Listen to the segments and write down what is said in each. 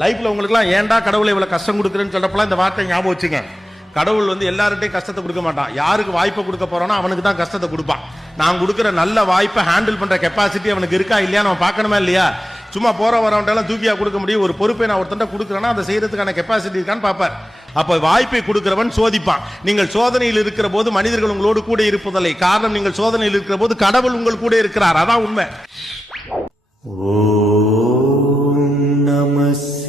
லைஃப்பில் உங்களுக்குலாம் ஏன்டா கடவுளை இவ்வளோ கஷ்டம் கொடுக்குறேன்னு சொல்கிறப்பலாம் இந்த வார்த்தை ஞாபகம் வச்சுங்க. கடவுள் வந்து எல்லார்ட்டையும் கஷ்டத்தை கொடுக்க மாட்டான். யாருக்கு வாய்ப்பை கொடுக்க போகிறோன்னா அவனுக்கு தான் கஷ்டத்தை கொடுப்பான். நான் கொடுக்குற நல்ல வாய்ப்பை ஹேண்டில் பண்ணுற கெப்பாசிட்டி அவனுக்கு இருக்கா இல்லையா நம்ம பார்க்கணுமா இல்லையா? சும்மா போற வரவன்ட்டெல்லாம் தூக்கியாக கொடுக்க முடியும். ஒரு பொறுப்பை நான் ஒருத்தன் கொடுக்குறேன்னா அதை செய்கிறதுக்கான கெப்பாசிட்டி இருக்கான்னு பார்ப்பார். அப்போ வாய்ப்பை கொடுக்கிறவன் சோதிப்பான். நீங்கள் சோதனையில் இருக்கிற போது மனிதர்கள் உங்களோடு கூட இருப்பதில்லை. காரணம் நீங்கள் சோதனையில் இருக்கிற போது கடவுள் உங்கள் கூட இருக்கிறார். அதான் உண்மை. ஓ.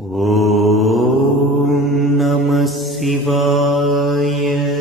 ॐ नमः शिवाय।